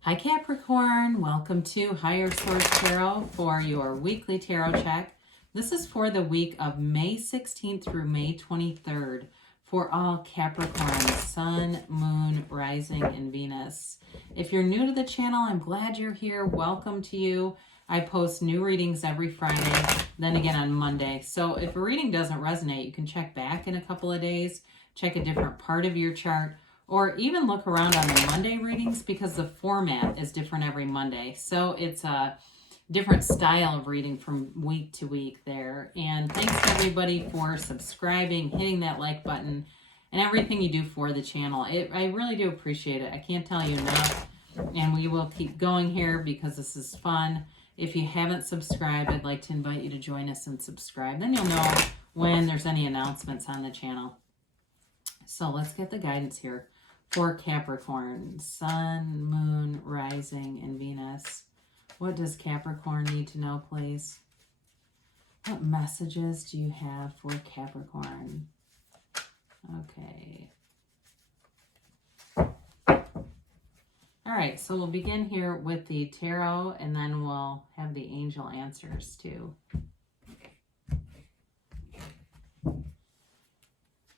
Hi Capricorn, welcome to Higher Source Tarot for your weekly tarot check. This is for the week of May 16th through May 23rd for all Capricorn, Sun, Moon, Rising, and Venus. If you're new to the channel, I'm glad you're here. Welcome to you. I post new readings every Friday, then again on Monday. So if a reading doesn't resonate, you can check back in a couple of days, check a different part of your chart, or even look around on the Monday readings because the format is different every Monday. So it's a different style of reading from week to week there. And thanks to everybody for subscribing, hitting that like button, and everything you do for the channel. I really do appreciate it. I can't tell you enough. And we will keep going here because this is fun. If you haven't subscribed, I'd like to invite you to join us and subscribe. Then you'll know when there's any announcements on the channel. So let's get the guidance here. For Capricorn, Sun, Moon, Rising, and Venus. What does Capricorn need to know, please? What messages do you have for Capricorn? Okay. All right, so we'll begin here with the tarot, and then we'll have the angel answers too.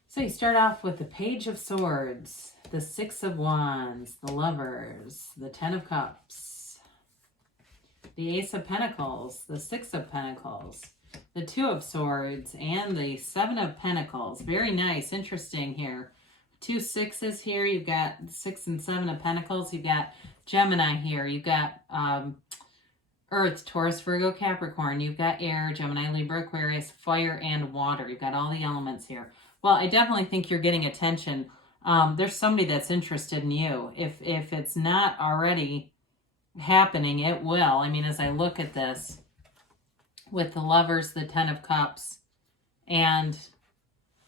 So you start off with the Page of Swords, the Six of Wands, the Lovers, the Ten of Cups, the Ace of Pentacles, the Six of Pentacles, the Two of Swords, and the Seven of Pentacles. Very nice, interesting here. Two sixes here. You've got 6 and 7 of Pentacles. You've got Gemini here. You've got Earth, Taurus, Virgo, Capricorn. You've got air, Gemini, Libra, Aquarius, fire, and water. You've got all the elements here. Well, I definitely think you're getting attention. There's somebody that's interested in you. If it's not already happening, it will. I mean, as I look at this with the Lovers, the Ten of Cups, and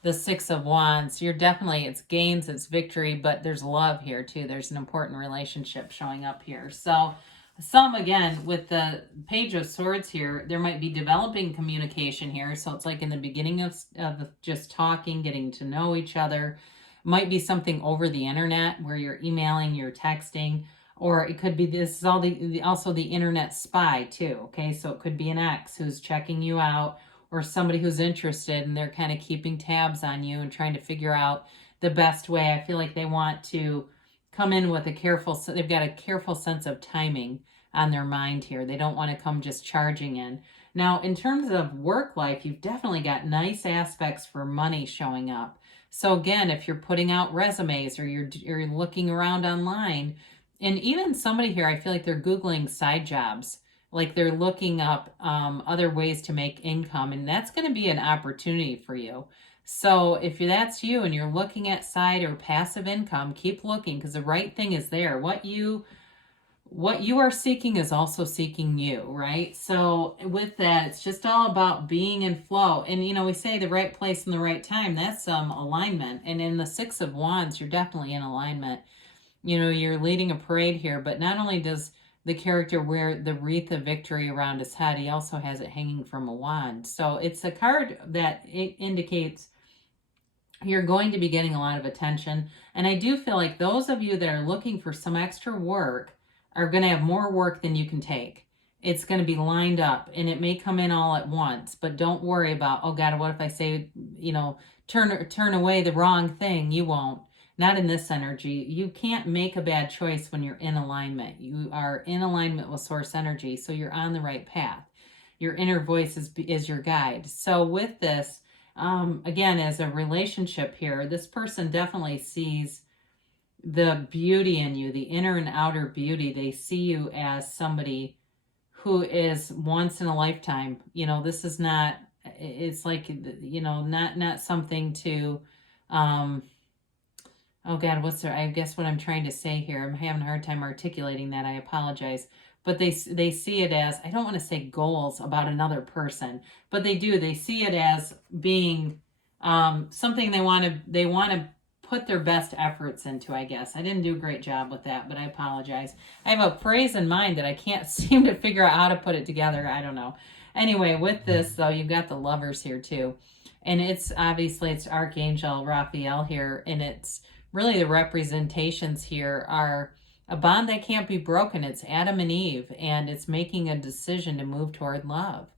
the Six of Wands, you're definitely, it's gains, it's victory, but there's love here too. There's an important relationship showing up here. So some, again, with the Page of Swords here, there might be developing communication here. So it's like in the beginning of just talking, getting to know each other. Might be something over the internet where you're emailing, you're texting, or it could be this is all also the internet spy too. Okay, so it could be an ex who's checking you out, or somebody who's interested and they're kind of keeping tabs on you and trying to figure out the best way. I feel like they want to come in with they've got a careful sense of timing on their mind here. They don't want to come just charging in. Now, in terms of work life, you've definitely got nice aspects for money showing up. So again, if you're putting out resumes or you're looking around online, and even somebody here, I feel like they're Googling side jobs, like they're looking up other ways to make income, and that's going to be an opportunity for you. So if that's you and you're looking at side or passive income, keep looking because the right thing is there. What you are seeking is also seeking you, right? So with that, it's just all about being in flow. And, you know, we say the right place and the right time. That's alignment. And in the Six of Wands, you're definitely in alignment. You know, you're leading a parade here, but not only does the character wear the wreath of victory around his head, he also has it hanging from a wand. So it's a card that it indicates you're going to be getting a lot of attention. And I do feel like those of you that are looking for some extra work are going to have more work than you can take. It's going to be lined up and it may come in all at once, but don't worry about, oh God, what if I say, you know, turn away the wrong thing? You won't. Not in this energy. You can't make a bad choice when you're in alignment. You are in alignment with source energy, so you're on the right path. Your inner voice is your guide. So with this, again, as a relationship here, this person definitely sees the beauty in you, the inner and outer beauty. They see you as somebody who is once in a lifetime. You know, this is not, it's like, you know, not something to, oh God, I guess what I'm trying to say here, I'm having a hard time articulating that. I apologize. But they see it as, I don't want to say goals about another person, but they do. They see it as being something they want to put their best efforts into, I guess. I didn't do a great job with that, but I apologize. I have a phrase in mind that I can't seem to figure out how to put it together. I don't know. Anyway, with this, though, you've got the Lovers here, too. And it's Archangel Raphael here, and it's really the representations here are A bond that can't be broken. It's Adam and Eve, and it's making a decision to move toward love.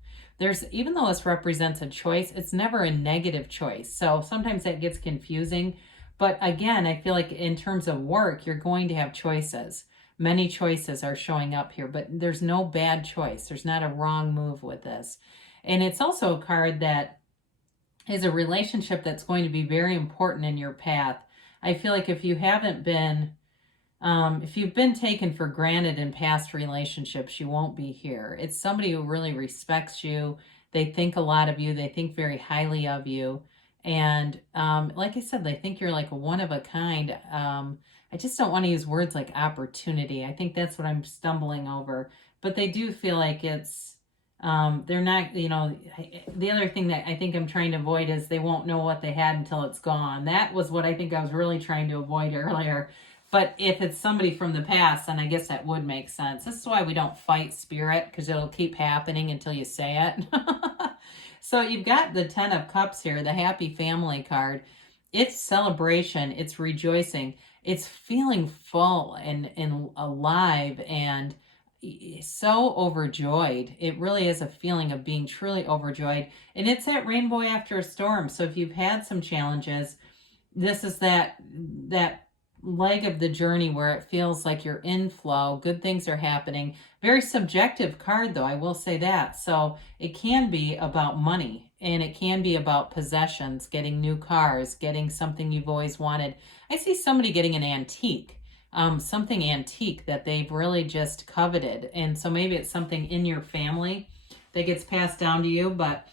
Even though this represents a choice, it's never a negative choice. So sometimes that gets confusing. But again, I feel like in terms of work, you're going to have choices. Many choices are showing up here, but there's no bad choice. There's not a wrong move with this. And it's also a card that is a relationship that's going to be very important in your path. I feel like if you've been taken for granted in past relationships, you won't be here. It's somebody who really respects you. They think a lot of you. They think very highly of you. And like I said, they think you're like a one of a kind. I just don't want to use words like opportunity. I think that's what I'm stumbling over. But they do feel like they're not, the other thing that I think I'm trying to avoid is they won't know what they had until it's gone. That was what I think I was really trying to avoid earlier. But if it's somebody from the past, then I guess that would make sense. This is why we don't fight spirit, because it'll keep happening until you say it. So you've got the 10 of Cups here, the happy family card. It's celebration. It's rejoicing. It's feeling full and alive and so overjoyed. It really is a feeling of being truly overjoyed. And it's that rainbow after a storm. So if you've had some challenges, this is that leg of the journey where it feels like you're in flow, good things are happening. Very subjective card though, I will say that. So it can be about money, and it can be about possessions, getting new cars, getting something you've always wanted. I see somebody getting an antique, something antique that they've really just coveted. And so maybe it's something in your family that gets passed down to you. But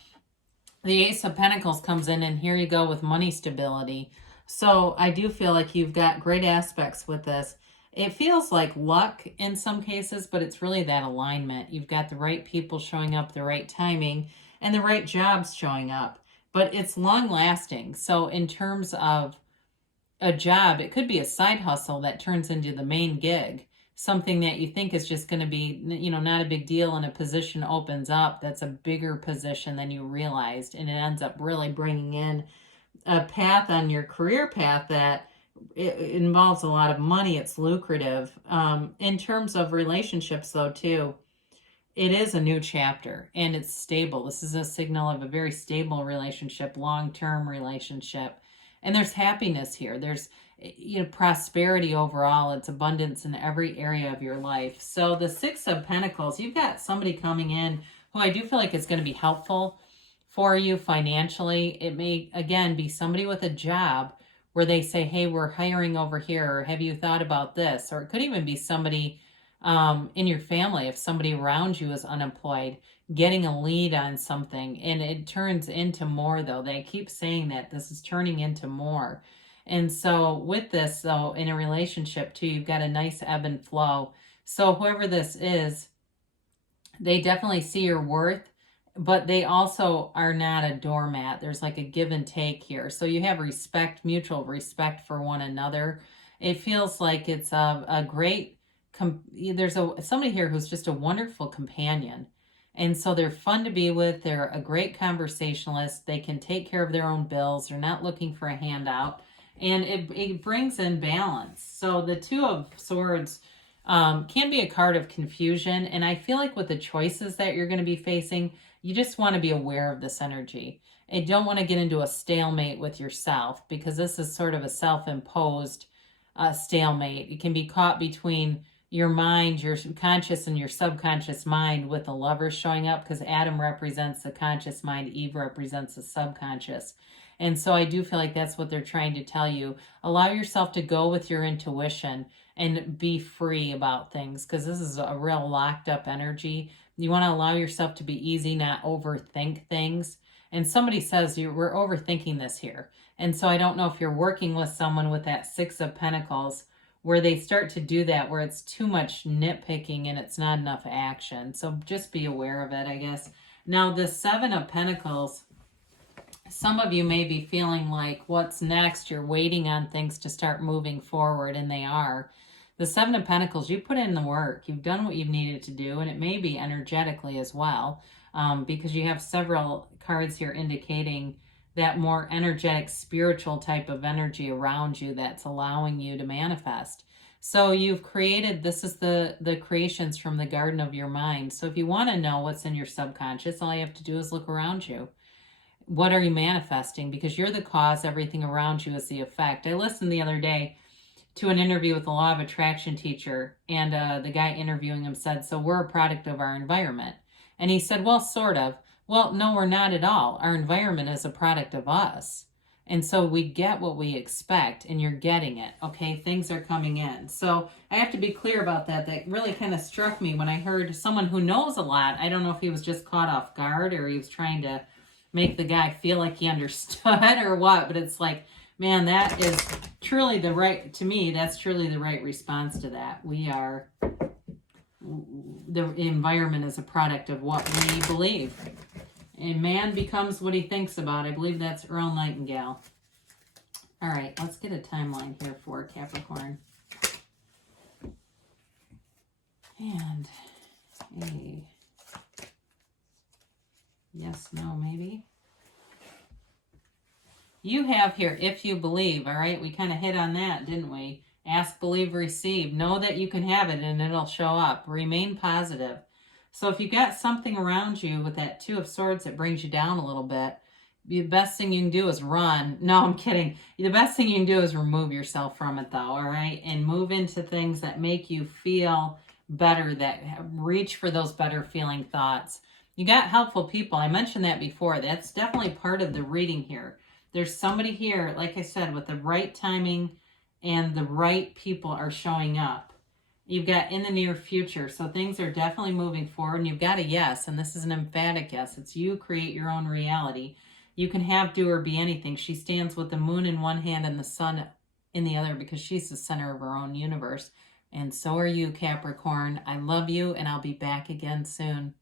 the Ace of Pentacles comes in, and here you go with money stability. So I do feel like you've got great aspects with this. It feels like luck in some cases, but it's really that alignment. You've got the right people showing up, the right timing, and the right jobs showing up. But it's long lasting. So in terms of a job, it could be a side hustle that turns into the main gig. Something that you think is just going to be, not a big deal, and a position opens up that's a bigger position than you realized. And it ends up really bringing in a path on your career path that it involves a lot of money. It's lucrative. In terms of relationships though too, it is a new chapter and it's stable. This is a signal of a very stable relationship, long-term relationship. And there's happiness here. There's prosperity overall. It's abundance in every area of your life. So the 6 of Pentacles, you've got somebody coming in who I do feel like is going to be helpful for you financially. It may, again, be somebody with a job where they say, hey, we're hiring over here, or have you thought about this? Or it could even be somebody in your family, if somebody around you is unemployed, getting a lead on something. And it turns into more, though. They keep saying that this is turning into more. And so with this, though, in a relationship, too, you've got a nice ebb and flow. So whoever this is, they definitely see your worth, but they also are not a doormat. There's like a give and take here. So you have respect, mutual respect for one another. It feels like it's a great, there's somebody here who's just a wonderful companion. And so they're fun to be with. They're a great conversationalist. They can take care of their own bills. They're not looking for a handout. And it brings in balance. So the 2 of Swords can be a card of confusion. And I feel like with the choices that you're going to be facing, you just want to be aware of this energy. And don't want to get into a stalemate with yourself, because this is sort of a self-imposed stalemate. You can be caught between your mind, your conscious and your subconscious mind, with the Lovers showing up, because Adam represents the conscious mind, Eve represents the subconscious. And so I do feel like that's what they're trying to tell you. Allow yourself to go with your intuition and be free about things, because this is a real locked up energy. You want to allow yourself to be easy, not overthink things. And somebody says we're overthinking this here. And so I don't know if you're working with someone with that 6 of Pentacles, where they start to do that, where it's too much nitpicking and it's not enough action. So just be aware of it, I guess. Now the 7 of Pentacles, some of you may be feeling like, what's next? You're waiting on things to start moving forward, and they are. The 7 of Pentacles, you put in the work. You've done what you've needed to do, and it may be energetically as well, because you have several cards here indicating that more energetic, spiritual type of energy around you that's allowing you to manifest. So you've created, this is the creations from the garden of your mind. So if you want to know what's in your subconscious, all you have to do is look around you. What are you manifesting? Because you're the cause, everything around you is the effect. I listened the other day to an interview with a law of attraction teacher, and the guy interviewing him said, so we're a product of our environment. And he said, well, sort of. Well, no, we're not at all. Our environment is a product of us. And so we get what we expect, and you're getting it, okay? Things are coming in. So I have to be clear about that. That really kind of struck me when I heard someone who knows a lot. I don't know if he was just caught off guard or he was trying to make the guy feel like he understood or what, but it's like, man, that is truly the right, to me, that's truly the right response to that. We are, the environment is a product of what we believe. And man becomes what he thinks about. I believe that's Earl Nightingale. All right, let's get a timeline here for Capricorn. And a yes, no, maybe. You have here, if you believe, all right? We kind of hit on that, didn't we? Ask, believe, receive. Know that you can have it and it'll show up. Remain positive. So if you got something around you with that Two of Swords that brings you down a little bit, the best thing you can do is run. No, I'm kidding. The best thing you can do is remove yourself from it, though, all right? And move into things that make you feel better, that reach for those better feeling thoughts. You got helpful people. I mentioned that before. That's definitely part of the reading here. There's somebody here, like I said, with the right timing and the right people are showing up. You've got in the near future, so things are definitely moving forward, and you've got a yes, and this is an emphatic yes. It's you create your own reality. You can have, do, or be anything. She stands with the moon in one hand and the sun in the other because she's the center of her own universe. And so are you, Capricorn. I love you, and I'll be back again soon.